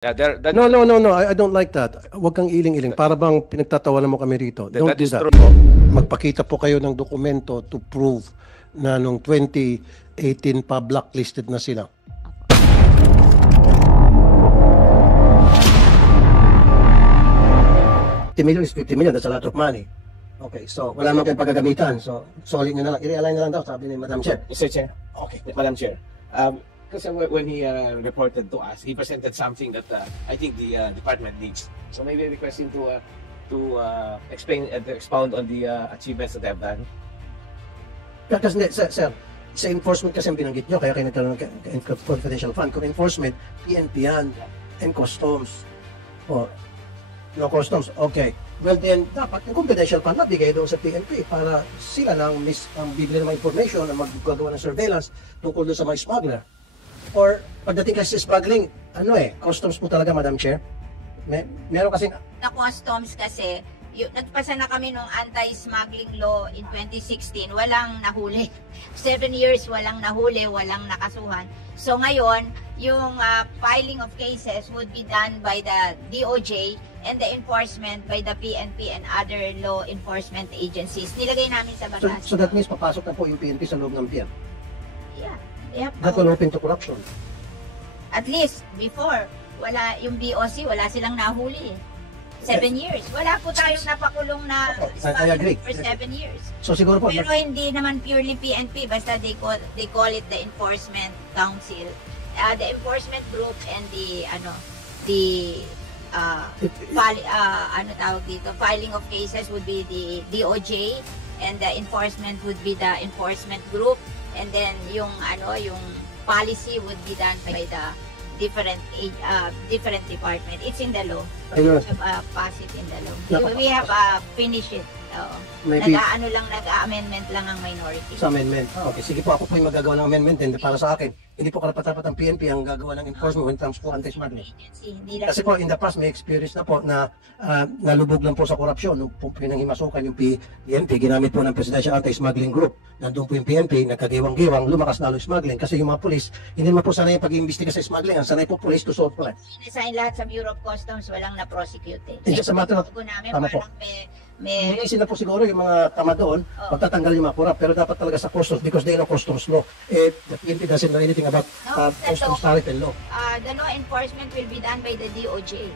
Yeah, that, No, no, no, no. I don't like that. Huwag kang iling-iling. Para bang pinagtatawanan mo kami rito. Don't that do is that. true. Magpakita po kayo ng dokumento to prove na nung 2018 pa blacklisted na sila. $50 million is $50 million. That's a lot of money. Okay, so wala naman kayong pagagamitan. So, solid nyo na lang. I-realign na lang daw, sabi ni Madam Chair. Mr. Chair, Okay. Madam Chair, because when he reported to us, he presented something that I think the department needs. So maybe request him to explain and to expound on the achievements that they've done. Kasi, sir, sa enforcement kasi ang binanggit nyo, kaya kayo nagkaroon ng confidential fund. Kung enforcement, PNP yan, and customs. O, no customs, okay. Well then, dapat yung confidential fund mabigay doon sa PNP para sila na ang bibili ng mga information na magagawa ng surveillance tungkol doon sa mga smuggler. Or, pagdating kasi sa smuggling, customs po talaga, Madam Chair. Meron kasing... Na customs kasi, nagpasa na kami nung anti-smuggling law in 2016, walang nahuli. 7 years walang nahuli, walang nakasuhan. So ngayon, yung filing of cases would be done by the DOJ and the enforcement by the PNP and other law enforcement agencies. Nilagay namin sa batas. So that means papasok na po yung PNP sa loob ng PN? Yeah. Yep. That will open to corruption. At least, before, wala yung BOC, wala silang nahuli. 7 years. Wala po tayong napakulong na I agree. for 7 years. So siguro po... Pero hindi naman purely PNP, basta they call it the Enforcement Council. The enforcement group and filing of cases would be the DOJ and the enforcement would be the enforcement group, and then yung policy would be done by the different department. It's in the law. Ayun. We have pass it in the law. We have finished it. Maybe- Nag-amendment lang ang minority. Sa amendment. Okay, sige po, ako po yung magagawa ng amendment and para sa akin, hindi po karapat-dapat ang PNP ang gagawa ng enforcement when it comes po anti-smuggling. Hindi lang Kasi po, in the past, may experience na po na nalubog lang po sa korupsyon. Nung po pinanghimasukan yung PNP, ginamit po ng Presidential Anti-Smuggling Group. Nandun po yung PNP, nagkagiwang-giwang, lumakas lalo yung smuggling. Kasi yung mga polis, hindi naman po sanay pag-iimbestiga sa smuggling. Ang sanay po police to solve crime. Sign lahat sa Bureau of Customs, walang na-prosecute. And just a matter of, Namin, tama po. parang may Iniisin na po siguro yung mga tama doon, magtatanggal yung mga korap, pero dapat talaga sa customs because they know customs law. The PNP doesn't know anything about customs tariff and law. the law enforcement will be done by the DOJ.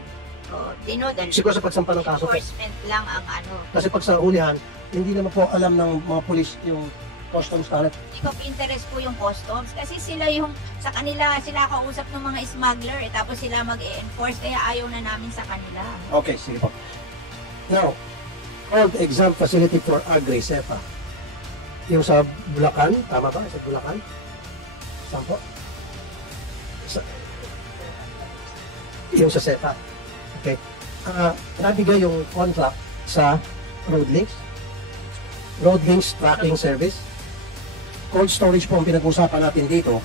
They know that Siguro sa pagsampa ng kaso po. enforcement lang ang Kasi pag sa ulihan, hindi naman po alam ng mga polis yung customs tariff. Conflict of interest po yung customs kasi sila yung sa kanila sila kausap ng mga smuggler tapos sila mag-enforce kaya ayaw na namin sa kanila. Okay, sige po. Now, called exam facility for Agri-Cepa. Yung sa Bulacan, tama ba? Sa Bulacan? Saan po? Yung sa CEPA. Okay. Nabigay yung contract sa Roadlinks. Roadlinks Tracking Service. Cold storage po ang pinag-usapan natin dito.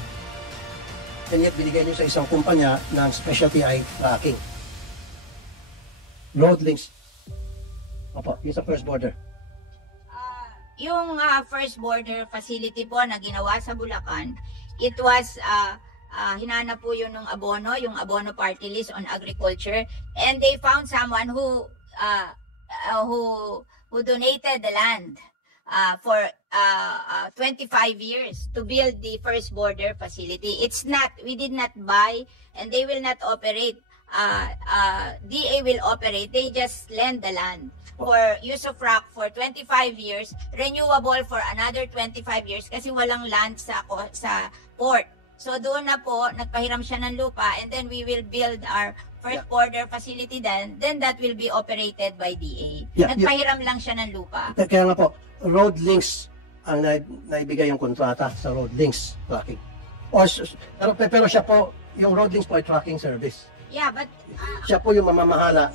And yet, binigay nyo sa isang kumpanya ng specialty eye tracking. Roadlinks. Opo, yung sa first border. Yung first border facility po na ginawa sa Bulacan, it was hinanap po yun ng abono, yung abono party list on agriculture, and they found someone who donated the land for 25 years to build the first border facility. We did not buy, and they will not operate. DA will operate. They just lend the land for use of rock for 25 years, renewable for another 25 years kasi walang land sa port. So doon na po, nagpahiram siya ng lupa, and then we will build our first border facility then that will be operated by DA. Nagpahiram lang siya ng lupa. Kaya nga po, Roadlinks ang naibigay yung kontrata sa Roadlinks tracking. Pero siya po, yung Roadlinks po ay tracking service. Yeah, but Siya po yung mamamahala.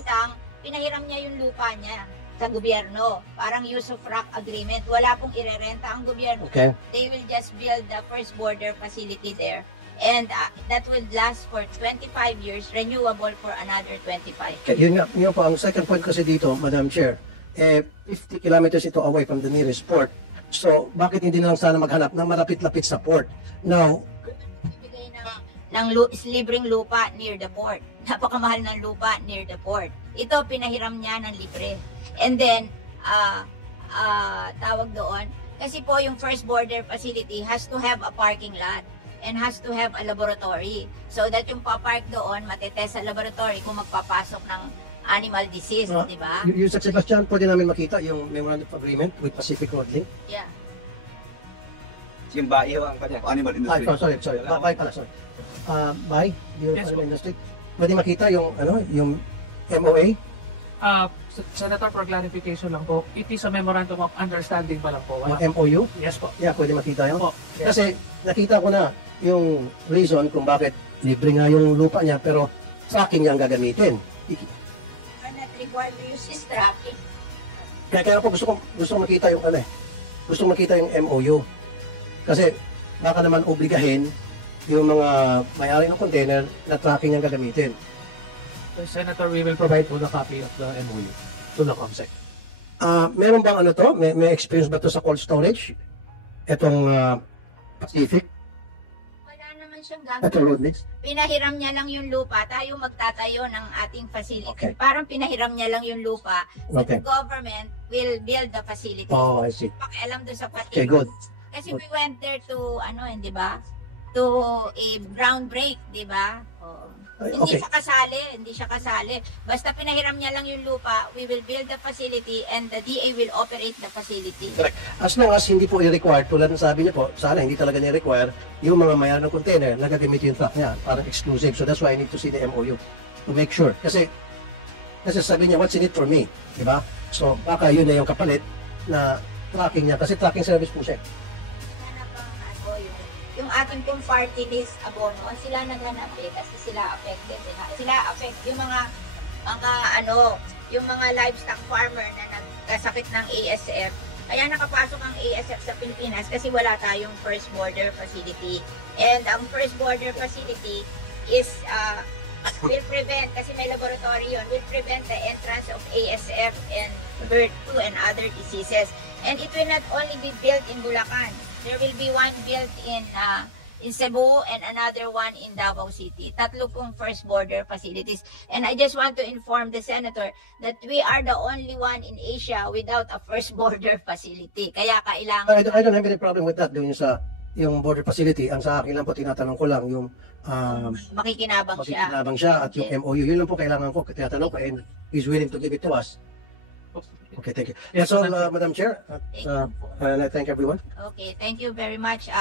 Pinahiram niya yung lupa niya sa gobyerno. Parang use of rock agreement. Wala pong irerenta ang gobyerno. Okay. They will just build the first border facility there. And that will last for 25 years, renewable for another 25. Okay, yun po, ang second point kasi dito, Madam Chair, 50 kilometers ito away from the nearest port. So, bakit hindi na lang sana maghanap na malapit-lapit sa port? Now, Bigay ng ng libreng lupa near the port. Napakamahal ng lupa near the port. Ito, pinahiram niya ng libre. And then, tawag doon, kasi po yung first border facility has to have a parking lot and has to have a laboratory. So that yung papark doon, matetest sa laboratory kung magpapasok ng animal disease, di ba? Yung sa Sebastian, pwede namin makita yung memorandum of agreement with Pacific Road Link. Yeah. Yung bayo ang kanya. Animal Ay, industry. sorry. Bye pala, sorry. Bye, Bureau Yes, of po. Animal Industry. Pwede makita yung, yung MOA? Senator, for clarification lang po, it is a memorandum of understanding pa lang po. Wala. Yung MOU? Yes po. Yeah, pwede makita yun. Po. Yes. Kasi nakita ko na yung reason kung bakit libre nga yung lupa niya pero tracking niya ang gagamitin. Are not required to use this tracking. Kaya po gusto ko makita yung gusto ko makita yung MOU. Kasi baka naman obligahin yung mga may-ari ng container na tracking ang gagamitin. Senator, we will provide po the copy of the MOU to the COMSEC. Meron bang to? May experience ba to sa cold storage? Etong Pacific? Wala naman siyang Ito gagawin. road mix? Pinahiram niya lang yung lupa, tayo magtatayo ng ating facility. Okay. Parang pinahiram niya lang yung lupa, so Okay. the government will build the facility. Oh, I see. Pakialam doon sa Okay, good. Kasi we went there to, di ba? To a ground break, di ba? Oo. Okay. Hindi siya kasali. Basta pinahiram niya lang yung lupa, we will build the facility and the DA will operate the facility. Correct. As long as hindi po i-require, tulad ng sabi niya po, sana hindi talaga niya require yung mga mayar ng container na gagamitin yung truck niya, parang exclusive. So that's why I need to see the MOU to make sure. Kasi sabi niya, what's in it for me? Diba? So baka yun na yung kapalit na tracking niya. Kasi tracking service po siya. Naghanap ang yung ating pong party list abono, sila naghanap kasi sila affected. Yung mga yung mga livestock farmer na nagkasakit ng ASF. Kaya nakapasok ang ASF sa Pilipinas kasi wala tayong first border facility. And ang first border facility is will prevent, kasi may laboratory yun, will prevent the entrance of ASF and bird flu and other diseases. And it will not only be built in Bulacan. There will be one built in Cebu and another one in Davao City. Tatlo pong first border facilities. And I just want to inform the Senator that we are the only one in Asia without a first border facility. Kaya kailangan... I don't have any problem with that doon yung border facility. Ang sa akin lang po, tinatanong ko lang yung makikinabang siya. makikinabang siya at yung MOU. Yun lang po kailangan ko. Tinatanong ko and he's willing to give it to us. Okay, thank you. That's all, Madam Chair. And I thank everyone. Okay, thank you very much,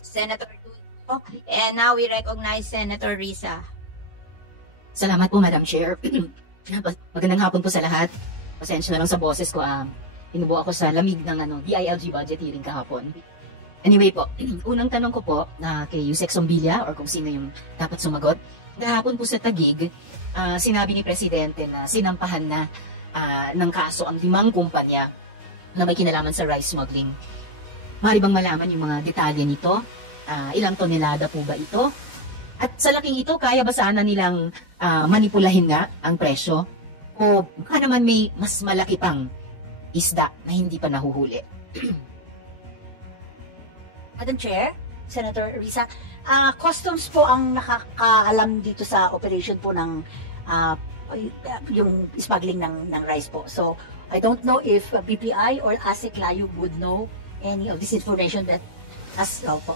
Senator Tulfo. And now we recognize Senator Risa. Salamat po, Madam Chair. Magandang hapon po sa lahat. Pasensya na lang sa boses ko. Inubo ako sa lamig ng DILG budget hearing kahapon. Anyway po, unang tanong ko po kay Yusek Sombilla or kung sino yung dapat sumagot. Kahapon po sa Taguig, sinabi ni Presidente na sinampahan na ng kaso ang 5 kumpanya na may kinalaman sa rice smuggling. Maaari bang malaman yung mga detalye nito? Ilang tonelada po ba ito? At sa laking ito, kaya ba sana nilang manipulahin nga ang presyo? O baka naman may mas malaki pang isda na hindi pa nahuhuli? Madam Chair, Senator Risa, customs po ang nakakaalam dito sa operation po ng yung smuggling ng rice po. So, I don't know if BPI or ASEC Layu would know any of this information that po.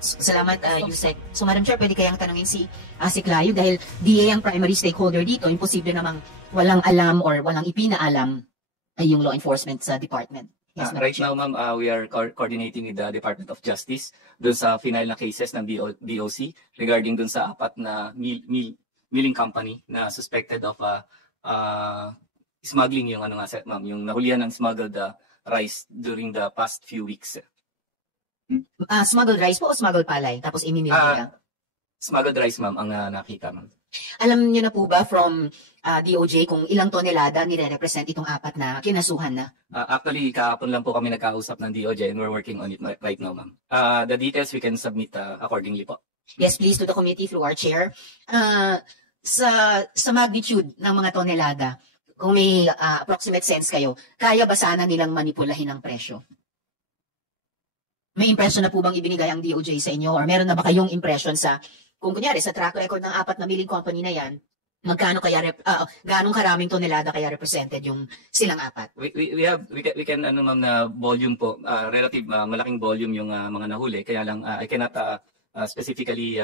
Salamat, Yusek. So, Madam Chair, pwede kayang tanungin si ASEC Layu dahil DA ang primary stakeholder dito. Imposible namang walang alam or walang ipinaalam ay yung law enforcement sa department. Yes, Right now, ma'am, we are coordinating with the Department of Justice dun sa final na cases ng BOC regarding dun sa 4 na milling company na suspected of smuggling yung ma'am, yung nahulihan ng smuggled rice during the past few weeks. Smuggled rice po o smuggled palay? Tapos imimili nila? Smuggled rice, ma'am, ang nakita, ma'am. Alam niyo na po ba from DOJ kung ilang tonelada nire-represent itong 4 na kinasuhan na? Actually, kahapon lang po kami nagkausap ng DOJ and we're working on it right now, ma'am. The details we can submit accordingly po. Yes, please, to the committee through our chair. Sa magnitude ng mga tonelada, kung may approximate sense kayo, kaya ba sana nilang manipulahin ang presyo? May impression na po bang ibinigay ang DOJ sa inyo or meron na ba kayong impression sa, kung kunyari sa track record ng 4 na milling company na yan, magkano kaya, ganong karaming tonelada kaya represented yung silang 4? We can ano ma'am na volume po, relative malaking volume yung mga nahuli, kaya lang I cannot specifically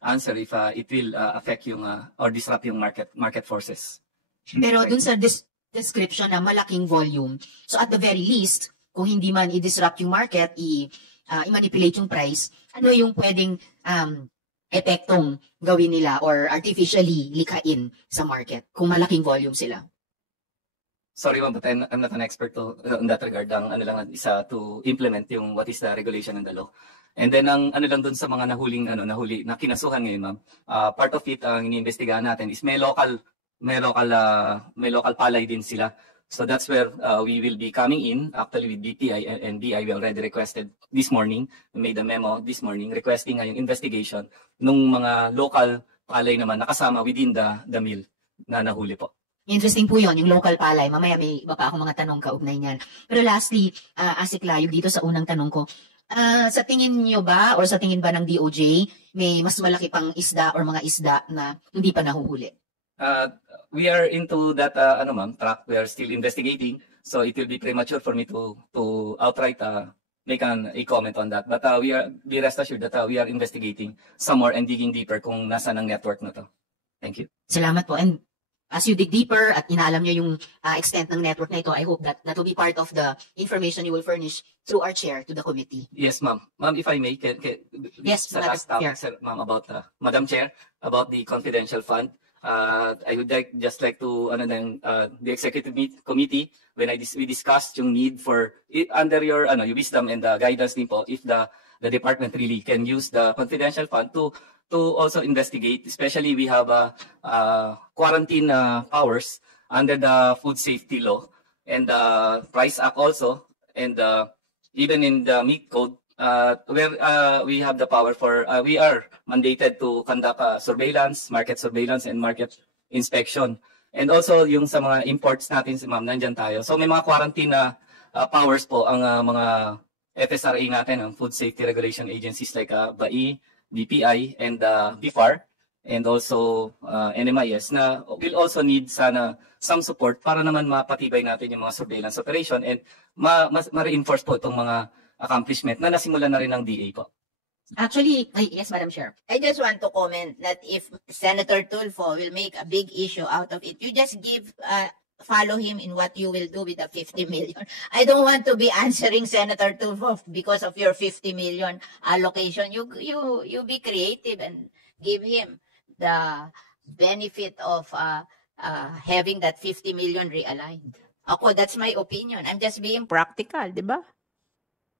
answer if it will affect yung or disrupt yung market forces. Pero dun sa description na malaking volume, so at the very least, kung hindi man i-disrupt yung market, i-manipulate yung price, ano yung pwedeng epektong gawin nila or artificially likain sa market kung malaking volume sila? Sorry ma'am, but I'm not an expert in that regard. Ang ano lang isa to implement yung what is the regulation and the law. And then ang ano lang dun sa mga nahuli na kinasuhan ngayon ma'am, part of it ang iniimbestigahan natin is may local palay din sila. So that's where we will be coming in actually with BPI and BI. We already requested this morning, we made a memo this morning requesting yung investigation nung mga local palay naman nakasama within the mill na nahuli po. Interesting po yun, yung local palay. Mamaya may iba pa ako mga tanong kaugnay niyan. Pero lastly, Asik Layog, dito sa unang tanong ko, sa tingin niyo ba or sa tingin ba ng DOJ, may mas malaki pang isda or mga isda na hindi pa nahuhuli? We are into that ma'am track. We are still investigating, so it will be premature for me to outright make a comment on that. But be rest assured that we are investigating some more and digging deeper kung nasa ng network na to. Thank you. Salamat po. And as you dig deeper at inaalam niyo yung extent ng network na ito, I hope that will be part of the information you will furnish through our chair to the committee. Yes, ma'am. Ma'am, if I may, yes, ma'am, about Madam Chair, about the confidential fund. I would just like to the executive committee when we discussed yung need for under your wisdom and the guidance din po, if the department really can use the confidential fund to also investigate, especially we have quarantine powers under the food safety law and the Price Act also, and even in the meat code where we have the power for we are mandated to conduct surveillance, market surveillance and market inspection. And also yung sa mga imports natin, ma'am, nandyan tayo. So may mga quarantine powers po ang mga FSRA natin, ang Food Safety Regulation Agencies like BAI, BPI and BIFAR and also NMIS na will also need sana some support para naman mapatibay natin yung mga surveillance operation and ma-reinforce po itong mga accomplishment na nasimulan na rin ng DA po. Actually, yes, Madam Chair. I just want to comment that if Senator Tulfo will make a big issue out of it, you just follow him in what you will do with the 50 million. I don't want to be answering Senator Tulfo because of your 50 million allocation. You be creative and give him the benefit of having that 50 million realigned. Ako, that's my opinion. I'm just being practical, di ba?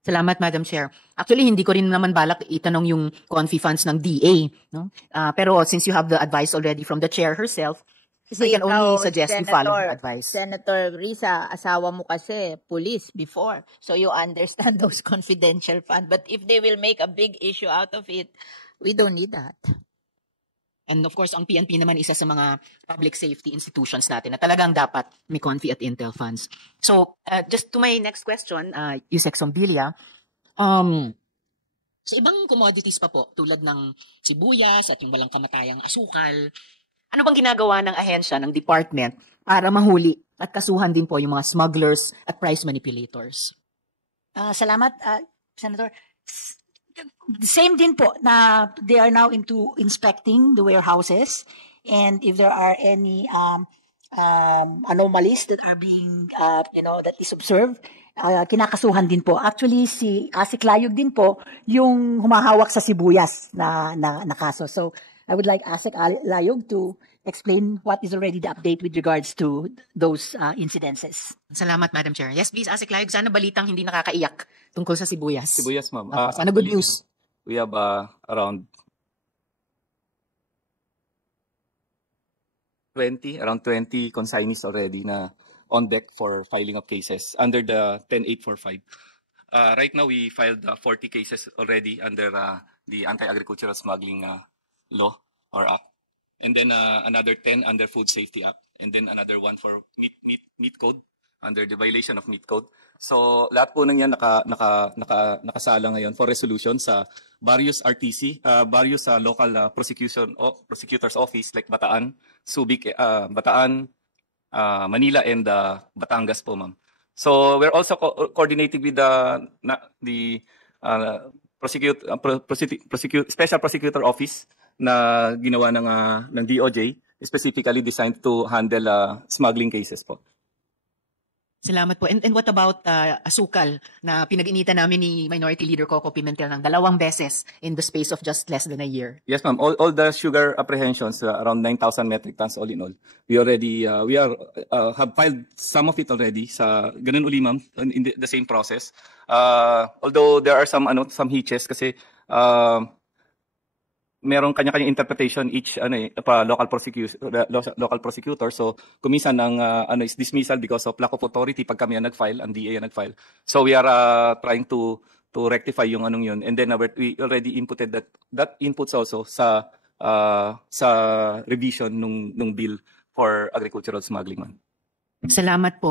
Salamat, Madam Chair. Actually, hindi ko rin naman balak itanong yung confi funds ng DA. No? Pero since you have the advice already from the chair herself, I can only suggest you follow her advice. Senator Risa, asawa mo kasi police before. So you understand those confidential funds. But if they will make a big issue out of it, we don't need that. And of course, ang PNP naman isa sa mga public safety institutions natin na talagang dapat may confi at intel funds. So, just to my next question, Yusek Sombilia, sa ibang commodities pa po, tulad ng sibuyas at yung walang kamatayang asukal, ano bang ginagawa ng ahensya, ng department, para mahuli at kasuhan din po yung mga smugglers at price manipulators? Salamat, Senator. Same din po na they are now into inspecting the warehouses, and if there are any anomalies that are being that is observed, kinakasuhan din po. Actually si Asik Layog din po yung humahawak sa sibuyas na kaso. So I would like Asik Layog to explain what is already the update with regards to those incidences. Salamat, Madam Chair. Yes, please, Asik Layog, sana balitang hindi nakakaiyak tungkol sa sibuyas. Sibuyas, ma'am. Sana good news. We have around 20 consignees already na on deck for filing of cases under the 10845. Right now, we filed 40 cases already under the Anti-Agricultural Smuggling Law or Act. And then another 10 under Food Safety Act. And then another one for meat code, under the violation of meat code. So lahat po ng yan nakasala ngayon for resolution sa various RTC, various local prosecutor's office like Bataan, Subic, Bataan, Manila, and Batangas po, ma'am. So we're also coordinating with the Special Prosecutor Office na ginawa ng DOJ, specifically designed to handle smuggling cases po. Salamat po. And what about asukal na pinag-initan namin ni Minority Leader Coco Pimentel ng 2 beses in the space of just less than a year? Yes, ma'am. All the sugar apprehensions, around 9,000 metric tons all in all. We already have filed some of it already sa ganun uli, ma'am, in the same process. Although there are some hitches kasi merong kanya-kanya interpretation each local prosecutor. So kuminsan ang is dismissal because of lack of authority pag kami ang nag-file, ang DA ang nag-file. So we are trying to rectify yung yun, and then we already inputted that inputs also sa revision nung bill for agricultural smuggling, man. Salamat po.